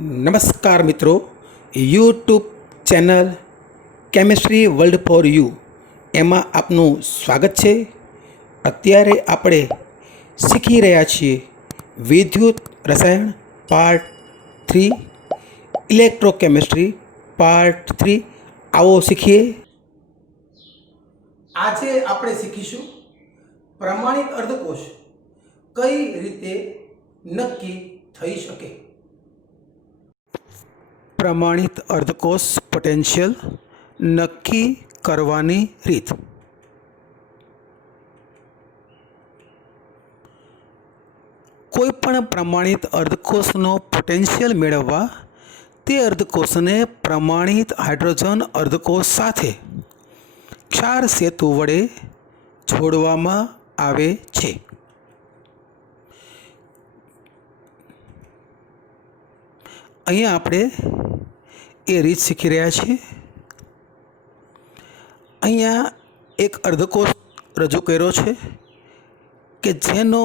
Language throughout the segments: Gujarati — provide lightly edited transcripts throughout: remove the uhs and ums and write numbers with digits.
નમસ્કાર મિત્રો, YouTube channel chemistry world for you એમાં આપનું સ્વાગત છે. અત્યારે આપણે શીખી રહ્યા છીએ વિદ્યુત રસાયણ પાર્ટ 3, ઇલેક્ટ્રોકેમિસ્ટ્રી પાર્ટ 3. આવો શીખીએ. આજે આપણે શીખીશું પ્રમાણિત અર્ધકોષ કઈ રીતે નક્કી થઈ શકે. પ્રમાણિત અર્ધકોષ પોટેન્શિયલ નક્કી કરવાની રીત. કોઈપણ પ્રમાણિત અર્ધકોષનો પોટેન્શિયલ મેળવવા તે અર્ધકોષને પ્રમાણિત હાઇડ્રોજન અર્ધકોષ સાથે ક્ષાર સેતુ વડે જોડવામાં આવે છે. અહીંયા આપણે એ રીત શીખી રહ્યા છીએ. અહીંયા એક અર્ધકોષ રજૂ કર્યો છે કે જેનો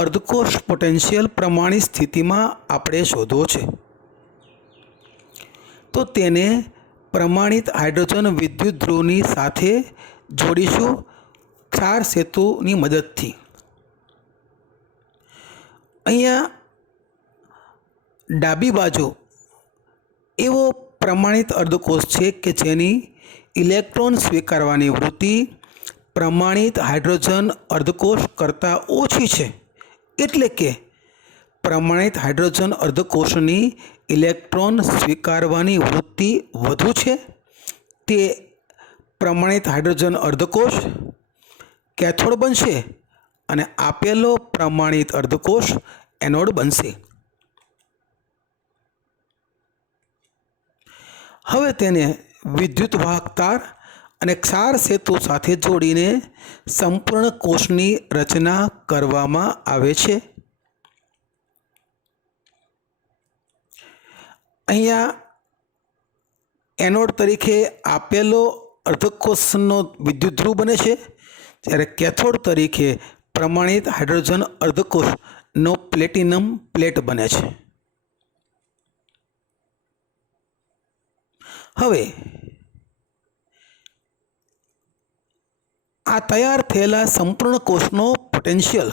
અર્ધકોષ પોટેન્શિયલ પ્રમાણિત સ્થિતિમાં આપણે શોધવો છે. તો તેને પ્રમાણિત હાઇડ્રોજન વિદ્યુત ધ્રુવની સાથે જોડીશું ક્ષાર સેતુની મદદથી. અહીંયા ડાબી બાજુ એવો પ્રમાણિત અર્ધકોષ છે કે જેની ઇલેક્ટ્રોન સ્વીકારવાની વૃત્તિ પ્રમાણિત હાઇડ્રોજન અર્ધકોષ કરતાં ઓછી છે. એટલે કે પ્રમાણિત હાઇડ્રોજન અર્ધકોષની ઇલેક્ટ્રોન સ્વીકારવાની વૃત્તિ વધુ છે. તે પ્રમાણિત હાઇડ્રોજન અર્ધકોષ કેથોડ બનશે અને આપેલો પ્રમાણિત અર્ધકોષ એનોડ બનશે. હવે તેને વિદ્યુત વાહક તાર અને ક્ષાર સેતુ સાથે જોડીને સંપૂર્ણ કોષની રચના કરવામાં આવે છે. અહીંયા એનોડ તરીકે આપેલો અર્ધકોષનો વિદ્યુત ધ્રુવ બને છે, જ્યારે કેથોડ તરીકે પ્રમાણિત હાઇડ્રોજન અર્ધકોષનો પ્લેટિનમ પ્લેટ બને છે. હવે આ તૈયાર થયેલા સંપૂર્ણ કોષનો પોટેન્શિયલ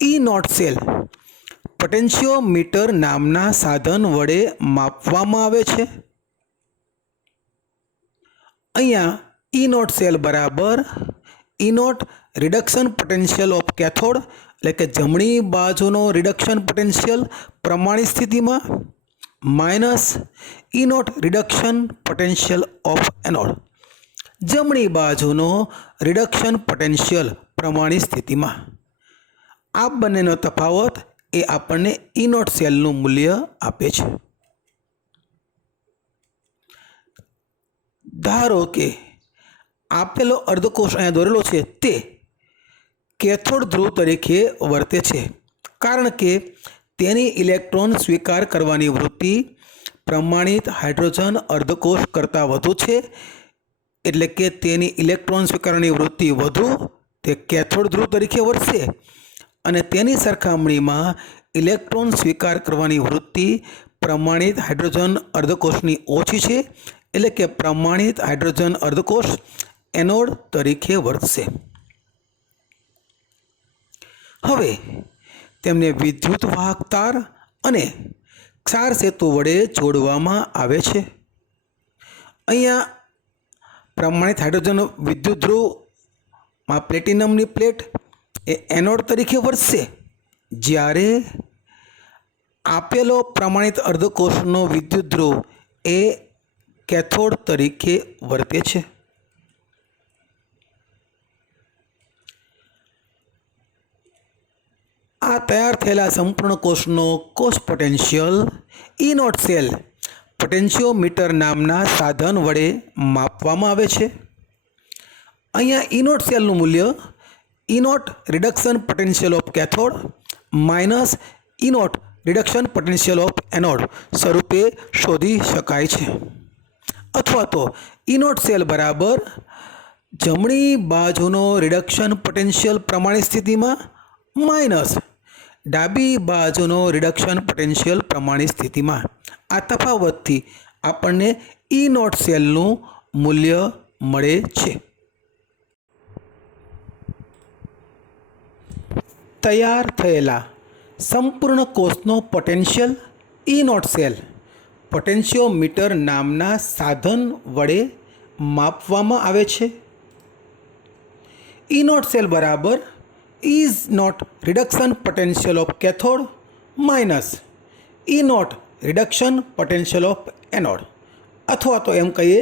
E0 સેલ પોટેન્શિયોમીટર નામના સાધન વડે માપવામાં આવે છે. અહીંયા E0 સેલ બરાબર E0 reduction potential of cathode, એટલે કે જમણી બાજુનો રિડક્શન પોટેન્શિયલ પ્રમાણિત સ્થિતિમાં, minus E0 reduction potential of anode, જમણી બાજુનો રિડક્શન પોટેન્શિયલ પ્રમાણિત સ્થિતિમાં. આ બંનેનો તફાવત એ આપણને E0 સેલનું મૂલ્ય આપે છે. ધારો કે આપેલો અર્ધકોષ અહીંયા દોરેલો છે તે કેથોડ ધ્રુવ તરીકે વર્તે છે, કારણ કે તેની ઇલેક્ટ્રોન સ્વીકાર કરવાની વૃત્તિ પ્રમાણિત હાઇડ્રોજન અર્ધકોષ કરતાં વધુ છે. એટલે કે તેની ઇલેક્ટ્રોન સ્વીકારવાની વૃત્તિ વધુ, તે કેથોડ ધ્રુવ તરીકે વર્તશે, અને તેની સરખામણીમાં ઇલેક્ટ્રોન સ્વીકાર કરવાની વૃત્તિ પ્રમાણિત હાઇડ્રોજન અર્ધકોષની ઓછી છે. એટલે કે પ્રમાણિત હાઇડ્રોજન અર્ધકોષ એનોડ તરીકે વર્તશે. હવે તેમને વિદ્યુત વાહક તાર અને ક્ષાર સેતુ વડે જોડવામાં આવે છે. અહીંયા પ્રમાણિત હાઇડ્રોજન વિદ્યુત ધ્રુવમાં પ્લેટિનમની પ્લેટ એ એનોડ તરીકે વર્તશે, જ્યારે આપેલો પ્રમાણિત અર્ધકોષનો વિદ્યુત ધ્રુવ એ કેથોડ તરીકે વર્તે છે. આ તૈયાર થયેલા સંપૂર્ણ કોષનો કોષ પોટેન્શિયલ E0 સેલ પોટેન્શિયોમીટર નામના સાધન વડે માપવામાં આવે છે. અહીંયા E0 સેલનું મૂલ્ય E0 reduction potential of cathode minus E0 reduction potential of anode સ્વરૂપે શોધી શકાય છે. અથવા તો E0 સેલ બરાબર જમણી બાજુનો રિડક્શન પોટેન્શિયલ પ્રમાણિત સ્થિતિમાં માઇનસ ડાબી બાજુનો રિડક્શન પોટેન્શિયલ પ્રમાણિત સ્થિતિમાં. આ તફાવતથી આપણને ઈ નોટ સેલનું મૂલ્ય મળે છે. તૈયાર થયેલા સંપૂર્ણ કોષનો potential E naught cell potentiometer નામના સાધન વડે માપવામાં આવે છે. ઈ નોટ સેલ બરાબર is naught reduction potential of cathode minus E naught reduction potential of anode, અથવા તો એમ કહીએ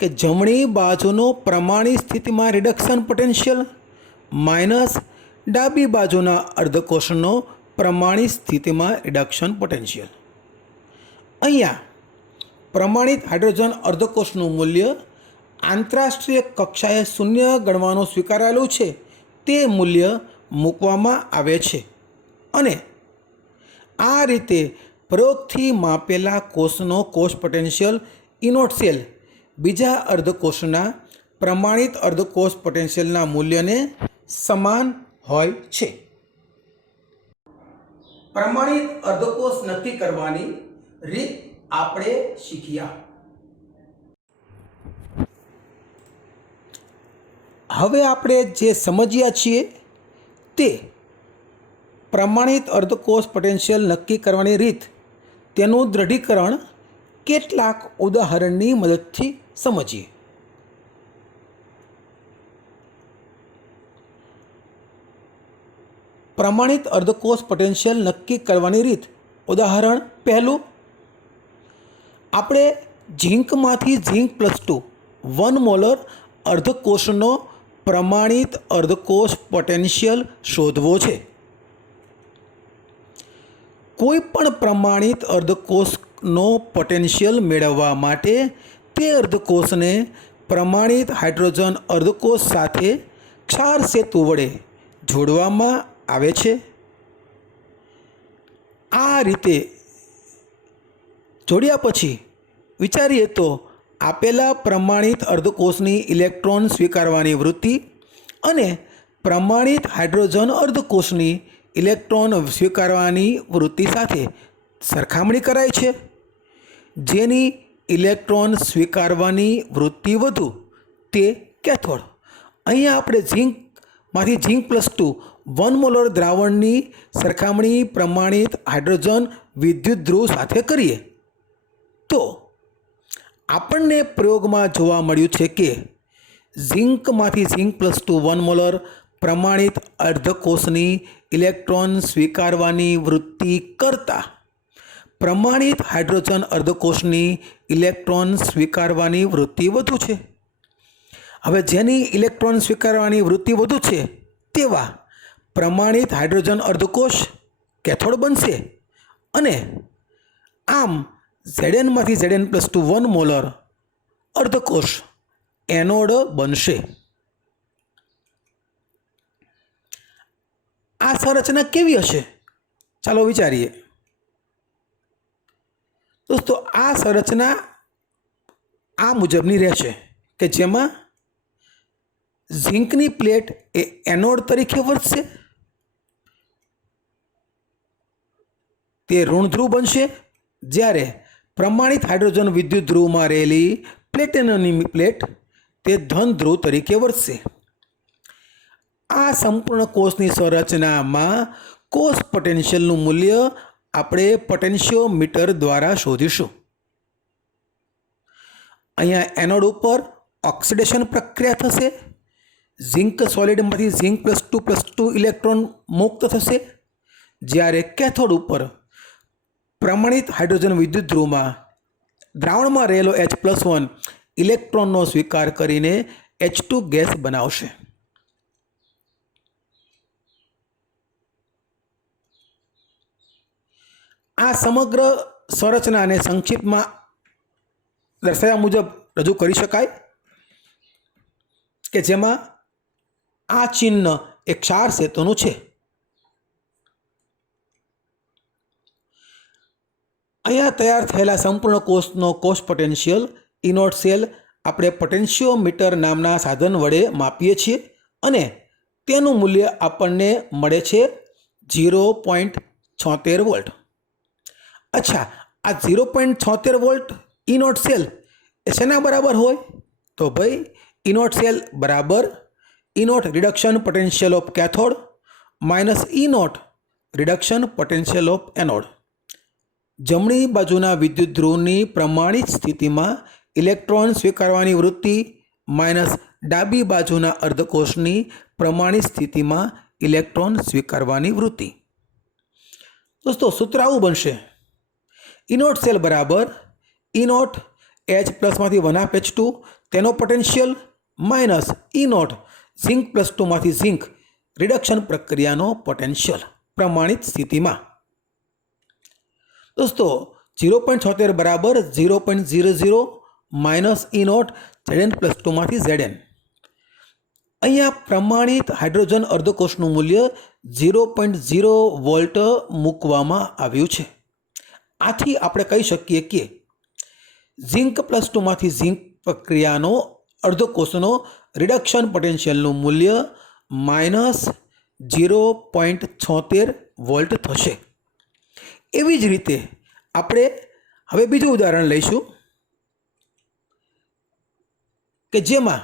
કે જમણી બાજુનો પ્રમાણિત સ્થિતિમાં રિડક્શન પોટેન્શિયલ માઇનસ ડાબી બાજુના અર્ધકોષનો પ્રમાણિત સ્થિતિમાં રિડક્શન પોટેન્શિયલ. અહીંયા પ્રમાણિત હાઇડ્રોજન અર્ધકોષનું મૂલ્ય આંતરરાષ્ટ્રીય કક્ષાએ શૂન્ય ગણવાનું સ્વીકારાયેલું છે તે મૂલ્ય મૂકવામાં આવે છે અને આ રીતે પ્રયોગથી માપેલા કોષનો કોષ પોટેન્શિયલ ઈ નોટ સેલ બીજા અર્ધકોષના પ્રમાણિત અર્ધકોષ પોટેન્શિયલના મૂલ્યને સમાન હોય છે. પ્રમાણિત અર્ધકોષ નક્કી કરવાની રીત આપણે શીખ્યા. હવે આપણે જે સમજ્યા છીએ તે પ્રમાણિત અર્ધકોષ પોટેન્શિયલ નક્કી કરવાની રીત, તેનું દૃઢીકરણ કેટલાક ઉદાહરણની મદદથી સમજીએ. પ્રમાણિત અર્ધકોષ પોટેન્શિયલ નક્કી કરવાની રીત. ઉદાહરણ પહેલું, આપણે ઝીંકમાંથી ઝીંક +2 1 મોલર અર્ધકોષનો પ્રમાણિત અર્ધકોષ પોટેન્શિયલ શોધવો છે. કોઈ પણ પ્રમાણિત અર્ધકોષનો પોટેન્શિયલ મેળવવા માટે તે અર્ધકોષને પ્રમાણિત હાઇડ્રોજન અર્ધકોષ સાથે ક્ષાર સેતુ વડે જોડવામાં આવે છે. આ રીતે જોડ્યા પછી વિચારીએ તો આપેલા પ્રમાણિત અર્ધકોષની ઇલેક્ટ્રોન સ્વીકારવાની વૃત્તિ અને પ્રમાણિત હાઇડ્રોજન અર્ધકોષની ઇલેક્ટ્રોન સ્વીકારવાની વૃત્તિ સાથે સરખામણી કરાય છે. જેની ઇલેક્ટ્રોન સ્વીકારવાની વૃત્તિ વધુ તે કેથોડ. અહીંયા આપણે ઝીંકમાંથી ઝીંક +2 1 મોલર દ્રાવણની સરખામણી પ્રમાણિત હાઇડ્રોજન વિદ્યુત ધ્રુવ સાથે કરીએ તો આપણને પ્રયોગમાં જોવા મળ્યું છે કે ઝીંકમાંથી ઝીંક +2 1 મોલર પ્રમાણિત અર્ધકોષની ઇલેક્ટ્રોન સ્વીકારવાની વૃત્તિ કરતાં પ્રમાણિત હાઇડ્રોજન અર્ધકોષની ઇલેક્ટ્રોન સ્વીકારવાની વૃત્તિ વધુ છે. હવે જેની ઇલેક્ટ્રોન સ્વીકારવાની વૃત્તિ વધુ છે તેવા પ્રમાણિત હાઇડ્રોજન અર્ધકોષ કેથોડ બનશે અને આમ Znમાંથી Zn+2 1 મોલર અર્ધકોષ એનોડ બનશે. આ સંરચના કેવી હશે? ચાલો વિચારીએ. દોસ્તો, આ સંરચના આ મુજબની રહેશે કે જેમાં ઝીંકની પ્લેટ એ એનોડ તરીકે વર્તશે, તે ઋણ ધ્રુવ બનશે, જ્યારે પ્રમાણિત હાઇડ્રોજન વિદ્યુત ધ્રુવમાં રહેલી પ્લેટિનમની પ્લેટ તે ધન ધ્રુવ તરીકે વર્તશે. આ સંપૂર્ણ કોષની સંરચનામાં કોષ પોટેન્શિયલનું મૂલ્ય આપણે પોટેન્શિયોમીટર દ્વારા શોધીશું. અહીંયા એનોડ ઉપર ઓક્સિડેશન પ્રક્રિયા થશે, ઝીંક સોલિડમાંથી ઝીંક +2 ઇલેક્ટ્રોન મુક્ત થશે, જ્યારે કેથોડ ઉપર પ્રમાણિત હાઇડ્રોજન વિદ્યુત ધ્રુવમાં દ્રાવણમાં રહેલો H+1 ઇલેક્ટ્રોનનો સ્વીકાર કરીને H2 ગેસ બનાવશે. આ સમગ્ર સંરચનાને સંક્ષિપ્તમાં દર્શાવ્યા મુજબ રજૂ કરી શકાય કે જેમાં આ ચિહ્ન એક ક્ષાર સેતુનું છે. અહીંયા તૈયાર થયેલા સંપૂર્ણ કોષનો કોષ પોટેન્શિયલ ઈ નોટ સેલ આપણે પોટેન્શિયોમીટર નામના સાધન વડે માપીએ છીએ અને તેનું મૂલ્ય આપણને મળે છે 0.76 વોલ્ટ. અચ્છા, આ 0.76 વોલ્ટ ઈ નોટ સેલ એ શેના બરાબર હોય? તો ભાઈ ઈ નોટ સેલ બરાબર E naught reduction potential of cathode minus E naught reduction potential of anode. જમણી બાજુના વિદ્યુત ધ્રુવની પ્રમાણિત સ્થિતિમાં ઇલેક્ટ્રોન સ્વીકારવાની વૃત્તિ માઇનસ ડાબી બાજુના અર્ધકોષની પ્રમાણિત સ્થિતિમાં ઇલેક્ટ્રોન સ્વીકારવાની વૃત્તિ. દોસ્તો સૂત્ર આવું બનશે: ઈ નોટ સેલ બરાબર ઈ નોટ H+માંથી 1/2 તેનો potential minus E naught zinc +2માંથી ઝિંક રિડક્શન પ્રક્રિયાનો પોટેન્શિયલ પ્રમાણિત સ્થિતિમાં. દોસ્તો 0.76 બરાબર 0.00 માઇનસ ઈ નોટ Zn+2માંથી Zn. અહીંયા પ્રમાણિત હાઇડ્રોજન અર્ધકોષનું મૂલ્ય 0.0 વોલ્ટ મૂકવામાં આવ્યું છે. આથી આપણે કહી શકીએ કે ઝિંક +2માંથી ઝિંક પ્રક્રિયાનો અર્ધકોષનો રિડક્શન પોટેન્શિયલનું મૂલ્ય માઇનસ 0.76 વોલ્ટ થશે. એવી જ રીતે આપણે હવે બીજું ઉદાહરણ લઈશું કે જેમાં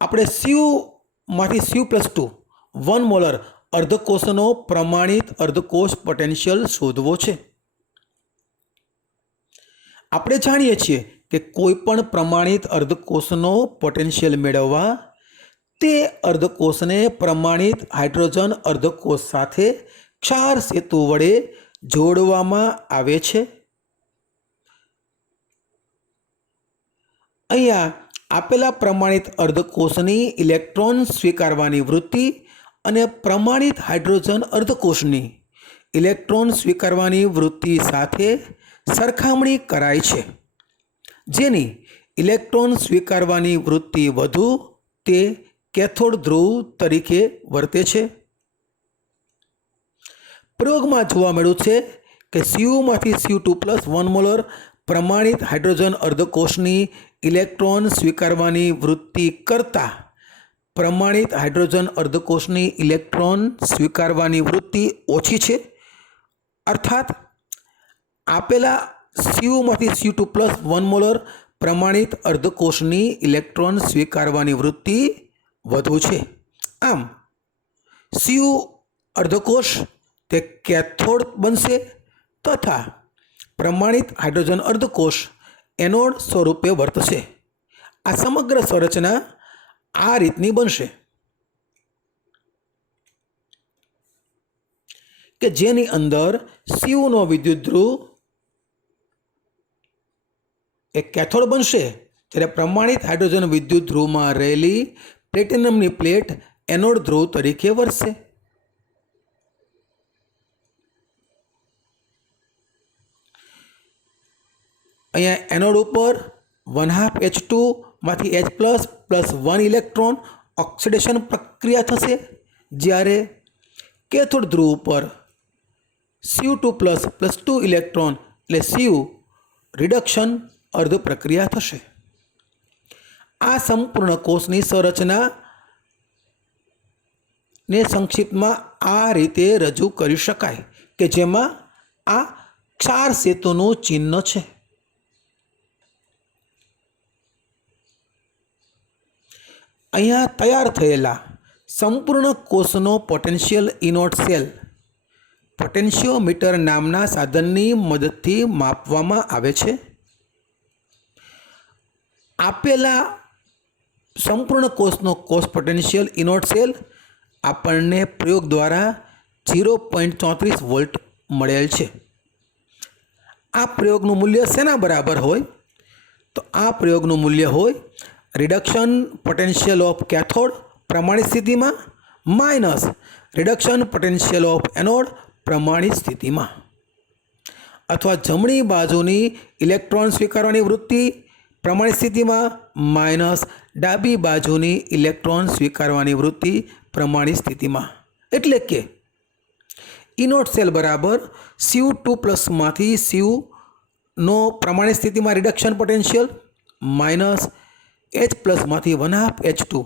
આપણે સીયુમાંથી Cu+2 1 મોલર અર્ધકોષનો પ્રમાણિત અર્ધકોષ પોટેન્શિયલ શોધવો છે. આપણે જાણીએ છીએ કે કોઈ પણ પ્રમાણિત અર્ધકોષનો પોટેન્શિયલ મેળવવા તે અર્ધકોષને પ્રમાણિત હાઇડ્રોજન અર્ધકોષ સાથે ક્ષાર સેતુ વડે જોડવામાં આવે છે. અહીંયા આપેલા પ્રમાણિત અર્ધકોષની ઇલેક્ટ્રોન સ્વીકારવાની વૃત્તિ અને પ્રમાણિત હાઇડ્રોજન અર્ધકોષની ઇલેક્ટ્રોન સ્વીકારવાની વૃત્તિ સાથે સરખામણી કરાય છે. જેની ઇલેક્ટ્રોન સ્વીકારવાની વૃત્તિ વધુ તે કેથોડ ધ્રુવ તરીકે વર્તે છે. પ્રયોગમાં જોવા મળ્યું છે કે સીયુમાંથી Cu2+ 1 મોલર પ્રમાણિત હાઇડ્રોજન અર્ધકોષની ઇલેક્ટ્રોન સ્વીકારવાની વૃત્તિ કરતાં પ્રમાણિત હાઇડ્રોજન અર્ધકોષની ઇલેક્ટ્રોન સ્વીકારવાની વૃત્તિ ઓછી છે. અર્થાત આપેલા સીયુમાંથી Cu2+ 1 મોલર પ્રમાણિત અર્ધકોષની ઇલેક્ટ્રોન સ્વીકારવાની વૃત્તિ વધુ છે. આમ સીયુ અર્ધકોષ તે કેથોડ બનશે તથા પ્રમાણિત હાઇડ્રોજન અર્ધકોષ એનોડ સ્વરૂપે વર્તશે. આ સમગ્ર સંરચના આ રીતની બનશે કે જેની અંદર સીયુનો વિદ્યુત ધ્રુવ એ કેથોડ બનશે, જ્યારે પ્રમાણિત હાઇડ્રોજન વિદ્યુત ધ્રુવમાં રહેલી પ્લેટિનમની પ્લેટ એનોડ ધ્રુવ તરીકે વર્તશે. અહીંયા એનોડ ઉપર 1/2 H2માંથી H++1 ઇલેક્ટ્રોન ઓક્સિડેશન પ્રક્રિયા થશે, જ્યારે કેથોડ ધ્રુવ ઉપર Cu2++2 ઇલેક્ટ્રોન એટલે Cu રિડક્શન અર્ધ પ્રક્રિયા થશે. આ સંપૂર્ણ કોષની સંરચના ને સંક્ષિપ્તમાં આ રીતે રજૂ કરી શકાય કે જેમાં આ ક્ષાર સેતુનું ચિહ્ન છે. અહીંયા તૈયાર થયેલા સંપૂર્ણ કોષનો potential E naught cell potentiometer નામના સાધનની મદદથી માપવામાં આવે છે. આપેલા સંપૂર્ણ કોષનો કોષ પોટેન્શિયલ ઈ નોટ સેલ આપણને પ્રયોગ દ્વારા 0.34 વોલ્ટ મળેલ છે. આ પ્રયોગનું મૂલ્ય શેના બરાબર હોય? તો આ પ્રયોગનું મૂલ્ય હોય રિડક્શન પોટેન્શિયલ ઓફ કેથોડ પ્રમાણિત સ્થિતિમાં minus reduction potential of anode પ્રમાણિત સ્થિતિમાં, અથવા જમણી બાજુની ઇલેક્ટ્રોન સ્વીકારવાની વૃત્તિ પ્રમાણિત સ્થિતિમાં માઇનસ ડાબી બાજુની ઇલેક્ટ્રોન સ્વીકારવાની વૃત્તિ પ્રમાણિત સ્થિતિમાં. એટલે કે ઈ નોટ સેલ બરાબર Cu2+માંથી Cu નો પ્રમાણિત સ્થિતિમાં રિડક્શન પોટેન્શિયલ માઇનસ H+માંથી 1/2 H2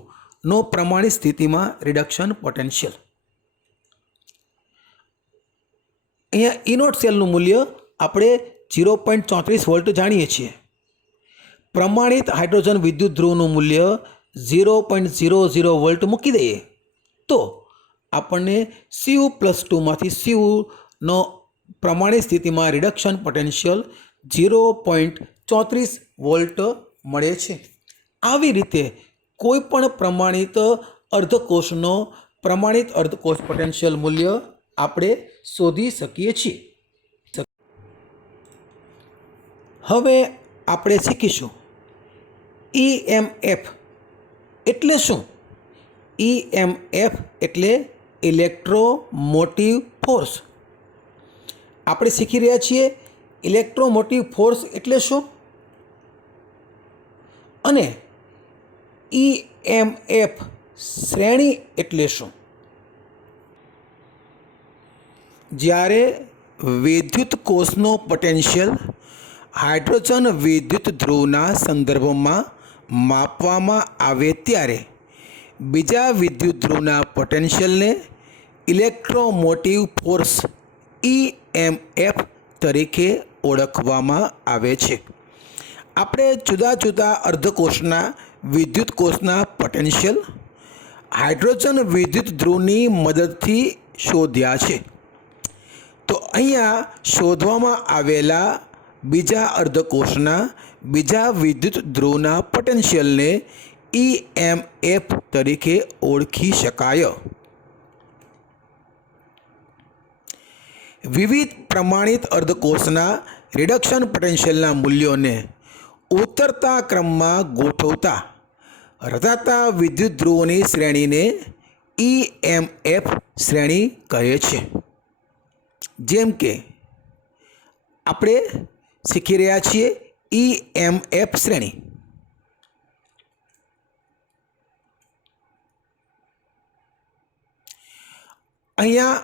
નો પ્રમાણિત સ્થિતિમાં રિડક્શન પોટેન્શિયલ. અહીંયા ઈ નોટ સેલનું મૂલ્ય આપણે 0.34 વોલ્ટ જાણીએ છીએ. પ્રમાણિત હાઇડ્રોજન વિદ્યુત ધ્રુવનું મૂલ્ય 0.00 વોલ્ટ મૂકી દઈએ તો આપણને Cu+2 માંથી Cuનો પ્રમાણિત સ્થિતિમાં રિડક્શન પોટેન્શિયલ 0.34 વોલ્ટ મળે છે. આવી રીતે કોઈ પણ પ્રમાણિત અર્ધકોષનો પ્રમાણિત અર્ધકોષ પોટેન્શિયલ મૂલ્ય આપણે શોધી શકીએ છીએ. હવે આપણે શીખીશું EMF એટલે શું. EMF એટલે ઇલેક્ટ્રોમોટિવ ફોર્સ. આપણે શીખી રહ્યા છીએ ઇલેક્ટ્રોમોટિવ ફોર્સ એટલે શું અને EMF શ્રેણી એટલે શું. જ્યારે વિદ્યુત કોષનો પોટેન્શિયલ હાઇડ્રોજન વિદ્યુત ધ્રુવના સંદર્ભમાં માપવામાં આવે ત્યારે બીજા વિદ્યુત ધ્રુવના પોટેન્શિયલને ઇલેક્ટ્રોમોટિવ ફોર્સ EMF તરીકે ઓળખવામાં આવે છે. આપણે જુદા જુદા અર્ધકોષના વિદ્યુત કોષના પોટેન્શિયલ હાઇડ્રોજન વિદ્યુત ધ્રુવની મદદથી શોધ્યા છે. તો અહીંયા શોધવામાં આવેલા બીજા અર્ધકોષના બીજા વિદ્યુત ધ્રુવના પોટેન્શિયલને EMF તરીકે ઓળખી શકાય. વિવિધ પ્રમાણિત અર્ધકોષના રિડક્શન પોટેન્શિયલના મૂલ્યોને ઉતરતા ક્રમમાં ગોઠવતા રચાતા વિદ્યુત ધ્રુવોની શ્રેણીને EMF શ્રેણી કહે છે. જેમ કે આપણે શીખી રહ્યા છીએ EMF શ્રેણી. અહીંયા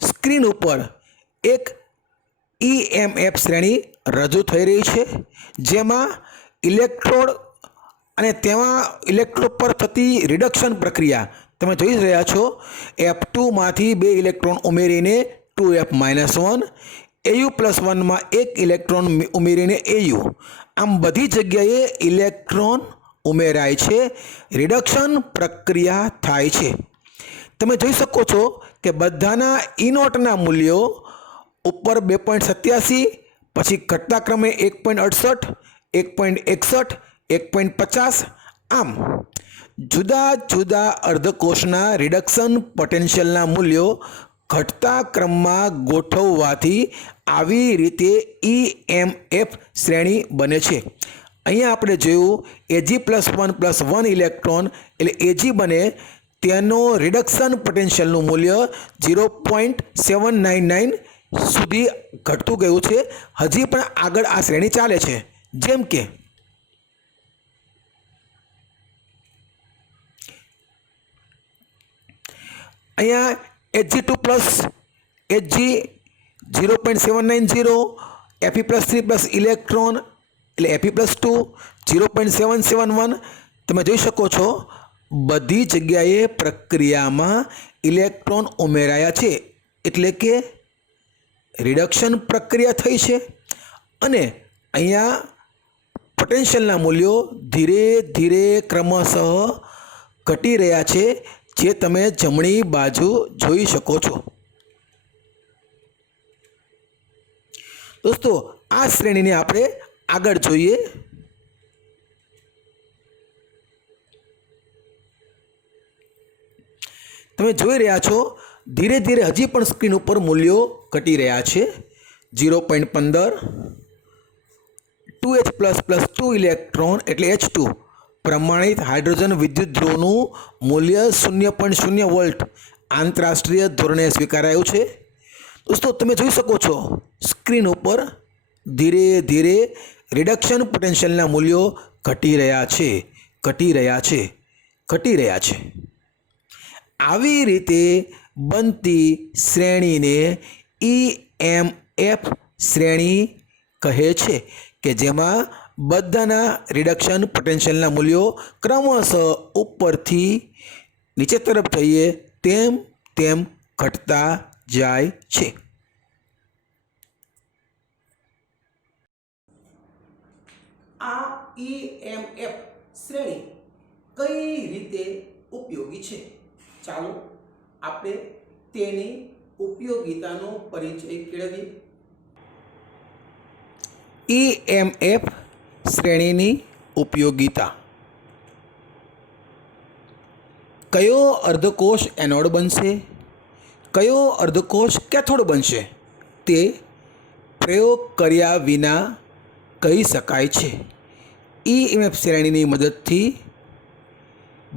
સ્ક્રીન ઉપર એક EMF શ્રેણી રજૂ થઈ રહી છે જેમાં ઇલેક્ટ્રોડ અને તેમાં ઇલેક્ટ્રોડ પર થતી રિડક્શન પ્રક્રિયા તમે જોઈ રહ્યા છો. F2માંથી 2 ઇલેક્ટ્રોન ઉમેરીને 2F-1, Au+1માં 1 ઇલેક્ટ્રોન ઉમેરીને Au. આમ બધી જગ્યાએ ઇલેક્ટ્રોન ઉમેરાય છે, રિડક્શન પ્રક્રિયા થાય છે. તમે જોઈ શકો છો કે બધાના E0ના મૂલ્યો ઉપર 2.87, પછી ઘટતા ક્રમે 1.68, 1.61, 1.50. આમ જુદા જુદા અર્ધકોષના રિડક્શન પોટેન્શિયલના મૂલ્યો ઘટતા ક્રમમાં ગોઠવવાથી આવી રીતે EMF શ્રેણી બને છે. અહીંયા આપણે જોયું Ag+1+1 ઇલેક્ટ્રોન એટલે Ag બને તેનો રિડક્શન પોટેન્શિયલનું મૂલ્ય 0.799 સુધી ઘટતું ગયું છે. હજી પણ આગળ આ શ્રેણી ચાલે છે. જેમ કે અહીંયા Ag2+, Ag 0.790, Fe+3+ ઇલેક્ટ્રોન એટલે Fe+2 0.771. તમે જોઈ શકો છો બધી જગ્યાએ પ્રક્રિયામાં ઇલેક્ટ્રોન ઉમેરાયા છે એટલે કે રિડક્શન પ્રક્રિયા થઈ છે. અને અહીંયા પોટેન્શિયલના મૂલ્યો ધીરે ધીરે ક્રમશઃ ઘટી રહ્યા છે જે તમે જમણી બાજુ જોઈ શકો છો. દોસ્તો આ શ્રેણીને આપણે આગળ જોઈએ. તમે જોઈ રહ્યા છો ધીરે ધીરે હજી પણ સ્ક્રીન ઉપર મૂલ્યો ઘટી રહ્યા છે. 0.15, 2H++2 ઇલેક્ટ્રોન એટલે H2 પ્રમાણિત હાઇડ્રોજન વિદ્યુત ધ્રુવનું મૂલ્ય 0.0 વોલ્ટ આંતરરાષ્ટ્રીય ધોરણે સ્વીકારાયું છે. દોસ્તો તમે જોઈ શકો છો સ્ક્રીન ઉપર ધીરે ધીરે રિડક્શન પોટેન્શિયલના મૂલ્યો ઘટી રહ્યા છે. આવી રીતે બનતી શ્રેણીને EMF શ્રેણી કહે છે કે જેમાં બધાના રિડક્શન પોટેન્શિયલના મૂલ્યો ક્રમશઃ ઉપરથી નીચે તરફ જઈએ તેમ તેમ ઘટતા જાય છે. આ EMF શ્રેણી કઈ રીતે ઉપયોગી છે? ચાલો આપણે તેની ઉપયોગિતાનો પરિચય કેળવીએ. EMF શ્રેણીની ઉપયોગિતા. કયો અર્ધકોષ એનોડ બનશે, કયો અર્ધકોષ કેથોડ બનશે તે પ્રયોગ કર્યા વિના કહી શકાય છે. EMF શ્રેણીની મદદથી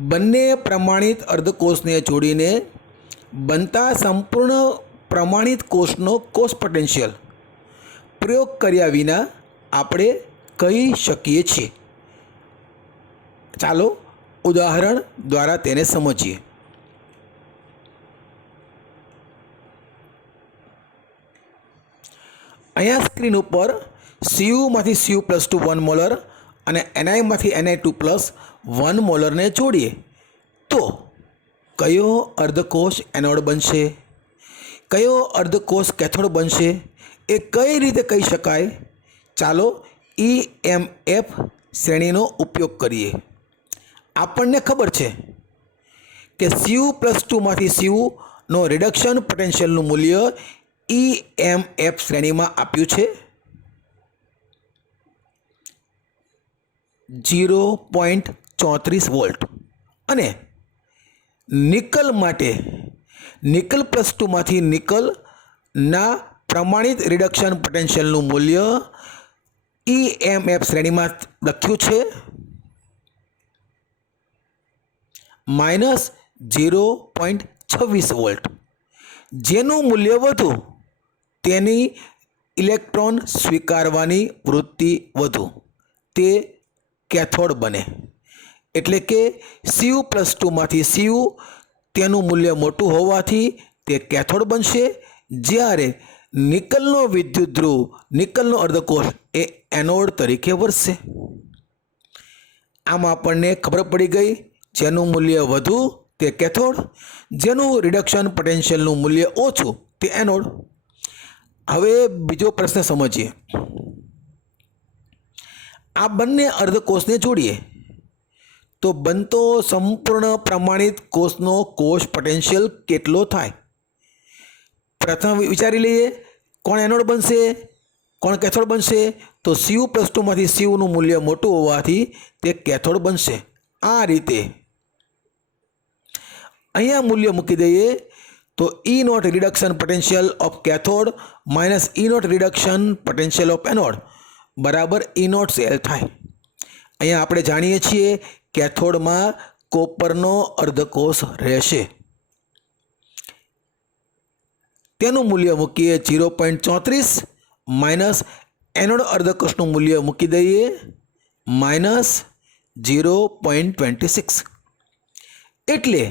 બંને પ્રમાણિત અર્ધકોષને જોડીને બનતા સંપૂર્ણ પ્રમાણિત કોષનો કોષ પોટેન્શિયલ પ્રયોગ કર્યા વિના આપણે કહી શકીએ છીએ. ચાલો ઉદાહરણ દ્વારા તેને સમજીએ. અહીંયા સ્ક્રીન ઉપર Cu માંથી Cu+2 1 મોલર અને Ni માંથી Ni2+ 1 મોલરને જોડીએ તો કયો અર્ધકોષ એનોડ બનશે, કયો અર્ધકોષ કેથોડ બનશે એ કઈ રીતે કહી શકાય? ચાલો EMF શ્રેણીનો ઉપયોગ કરીએ. આપણને ખબર છે કે Cu+2 માંથી Cu નો રિડક્શન પોટેન્શિયલનું મૂલ્ય EMF શ્રેણીમાં આપ્યું છે 0.34 વોલ્ટ અને નિકલ માટે નિકલ+2 માંથી નિકલના પ્રમાણિત રિડક્શન પોટેન્શિયલનું મૂલ્ય EMF શ્રેણીમાં લખ્યું છે -0.26 વોલ્ટ. જેનું મૂલ્ય વધુ તેની ઇલેક્ટ્રોન સ્વીકારવાની વૃત્તિ વધુ, તે કેથોડ બને. એટલે કે Cu+2 માંથી Cu તેનું મૂલ્ય મોટું હોવાથી તે કેથોડ બનશે, જ્યારે નિકલનો વિદ્યુત ધ્રુવ નિકલનો અર્ધકોષ એ એનોડ તરીકે વર્તશે. આમ આપણને ખબર પડી ગઈ, જેનું મૂલ્ય વધુ તે કેથોડ, જેનું રિડક્શન પોટેન્શિયલનું મૂલ્ય ઓછું તે એનોડ. હવે બીજો પ્રશ્ન સમજીએ. આ બંને અર્ધકોષને જોડીએ તો બનતો સંપૂર્ણ પ્રમાણિત કોષનો કોષ પોટેન્શિયલ કેટલો થાય? પ્રથમ વિચારી લઈએ, કોણ એનોડ બનશે, કોણ કેથોડ બનશે? તો Cu+2 માંથી Cuનું મૂલ્ય મોટું હોવાથી તે કેથોડ બનશે. આ રીતે અહીંયા મૂલ્ય મૂકી દઈએ તો E0 reduction potential of cathode minus E0 reduction potential of anode બરાબર E0 સેલ થાય. અહીંયા આપણે જાણીએ છીએ કેથોડમાં કોપરનો અર્ધકોષ રહેશે. તેનું મૂલ્ય મૂકીએ 0.34 માઇનસ એનોડ અર્ધકોષનું મૂલ્ય મૂકી દઈએ -0.26. એટલે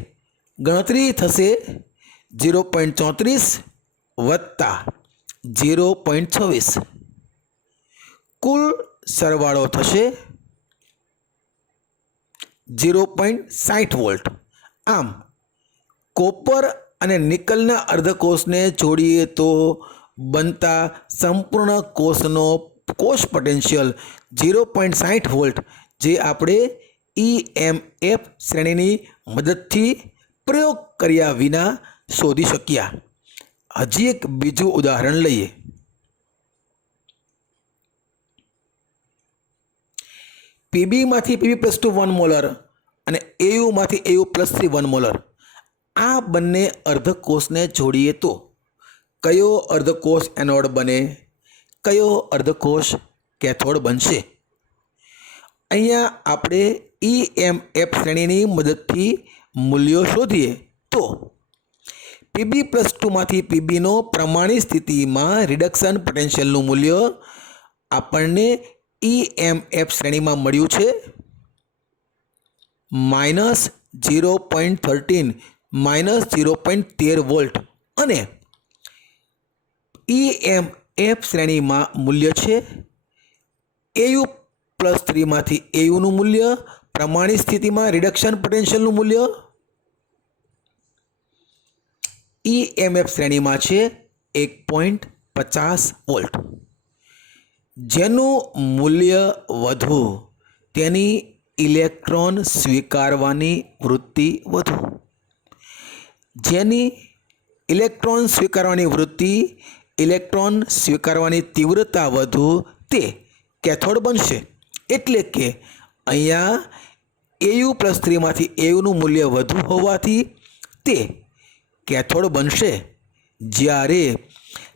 ગણતરી થશે 0.34 વત્તા 0.26. કુલ સરવાળો થશે 0.60 વોલ્ટ. આમ કોપર અને નિકલના અર્ધકોષને જોડીએ તો બનતા સંપૂર્ણ કોષનો કોષ પોટેન્શિયલ 0.60 વોલ્ટ, જે આપણે EMF શ્રેણીની મદદથી પ્રયોગ કર્યા વિના શોધી શક્યા. હજી એક બીજું ઉદાહરણ લઈએ. Pb માંથી Pb+2 1 મોલર અને Au માંથી Au+3 1 મોલર આ બંને અર્ધકોષને જોડીએ તો કયો અર્ધકોષ એનોડ બને, કયો અર્ધકોષ કેથોડ બનશે? અહીંયા આપણે EMF શ્રેણીની મદદથી મૂલ્યો શોધીએ તો Pb+2 માંથી Pbનો પ્રમાણિત સ્થિતિમાં રિડક્શન પોટેન્શિયલનું મૂલ્ય આપણને EMF શ્રેણીમાં મળ્યું છે -0.13 -0.13 વોલ્ટ અને EMF શ્રેણીમાં મૂલ્ય છે Au+3 માંથી Auનું મૂલ્ય પ્રમાણિત સ્થિતિમાં રિડક્શન પોટેન્શિયલનું મૂલ્ય EMF શ્રેણીમાં છે 1.50 વોલ્ટ. જેનું મૂલ્ય વધુ તેની ઇલેક્ટ્રોન સ્વીકારવાની વૃત્તિ વધુ. જેની ઇલેક્ટ્રોન સ્વીકારવાની વૃત્તિ, ઇલેક્ટ્રોન સ્વીકારવાની તીવ્રતા વધુ તે કેથોડ બનશે. એટલે કે અહીંયા Au+3માંથી Auનું મૂલ્ય વધુ હોવાથી તે કેથોડ બનશે, જ્યારે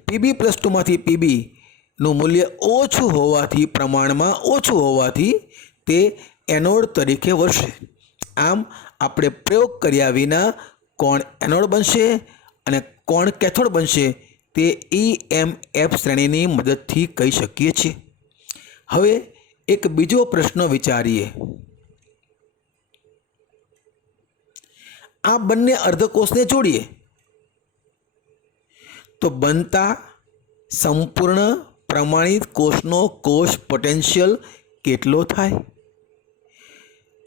Pb+2માંથી Pbનું મૂલ્ય ઓછું હોવાથી, પ્રમાણમાં ઓછું હોવાથી તે એનોડ તરીકે વર્તશે. આમ આપણે પ્રયોગ કર્યા વિના કોણ એનોડ બનશે અને કોણ કેથોડ બનશે તે EMF શ્રેણીની મદદથી કહી શકીએ છીએ. હવે એક બીજો પ્રશ્ન વિચારીએ. આ બંને અર્ધકોષને જોડીએ તો બનતા સંપૂર્ણ પ્રમાણિત કોષનો કોષ પોટેન્શિયલ કેટલો થાય?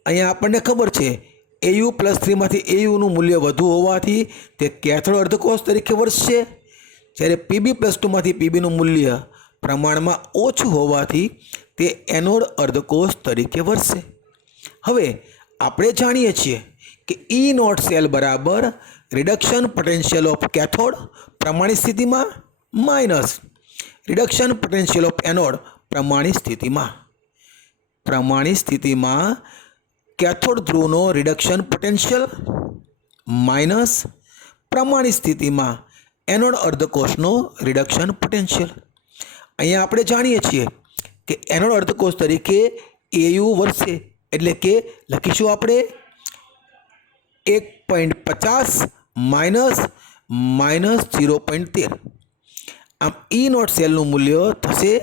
અહીંયા આપણને ખબર છે Au+3માંથી Auનું મૂલ્ય વધુ હોવાથી તે કેથોડ અર્ધકોષ તરીકે વર્તશે, જ્યારે Pb+2માંથી Pbનું મૂલ્ય પ્રમાણમાં ઓછું હોવાથી તે એનોડ અર્ધકોષ તરીકે વર્તશે. હવે આપણે જાણીએ છીએ કે E0 સેલ બરાબર રિડક્શન પોટેન્શિયલ ઓફ કેથોડ પ્રમાણિત સ્થિતિમાં minus reduction potential of anode પ્રમાણિત સ્થિતિમાં. પ્રમાણિત સ્થિતિમાં કેથોડ ધ્રુવનો રિડક્શન પોટેન્શિયલ માઇનસ પ્રમાણિત સ્થિતિમાં એનોડ અર્ધકોષનો રિડક્શન પોટેન્શિયલ. અહીંયા આપણે જાણીએ છીએ કે એનોડ અર્ધકોષ તરીકે Au વર્તશે, એટલે કે લખીશું આપણે 1.50 માઇનસ -0.13. આમ E0 સેલનું મૂલ્ય થશે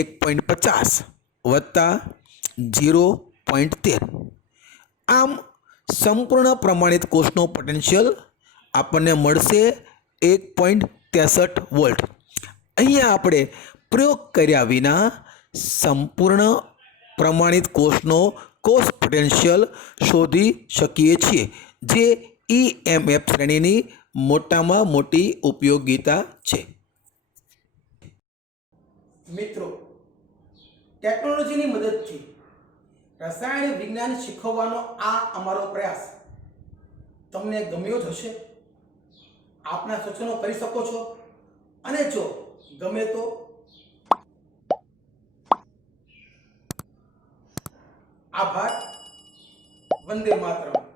1.50 વત્તા 0.13. આમ સંપૂર્ણ પ્રમાણિત કોષનો પોટેન્શિયલ આપણને મળશે 1.63 વોલ્ટ. અહીંયા આપણે પ્રયોગ કર્યા વિના સંપૂર્ણ પ્રમાણિત કોષનો કોષ પોટેન્શિયલ શોધી શકીએ છીએ, જે EMF શ્રેણીની મોટામાં મોટી ઉપયોગિતા છે. મિત્રો, ટેકનોલોજીની મદદથી રસાયણ વિજ્ઞાન શીખવવાનો આ અમારો પ્રયાસ તમને ગમ્યો જ હશે. આપના સૂચનો કરી શકો છો, અને જો ગમે તો આભાર. વંદે માતરમ.